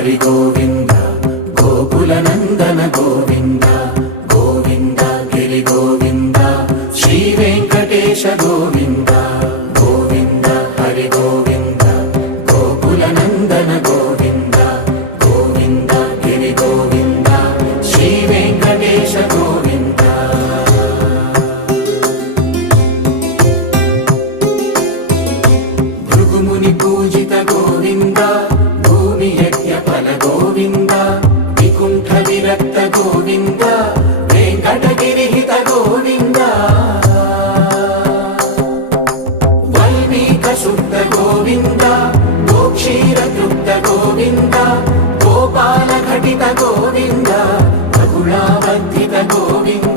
హరి గోవింద గోకుల నందన గోవింద గోవింద గిరి గోవింద శ్రీ వెంకటేశ గోవింద గోవింద హరి గోవింద గోకుల నందన గోవింద గోవింద గిరి గోవింద శ్రీ వెంకటేశ గోవింద భృగుముని పూజిత గోవింద భూమి యజ్ఞ ఫల గోవింద వికుంఠ విరక్త గోవింద వెంకటగిరిహిత గోవింద వల్మీక శుద్ధ గోవింద గోక్షీర తృప్త గోవింద గోపాల ఘటిత గోవింద బహుళావర్ధిత గోవింద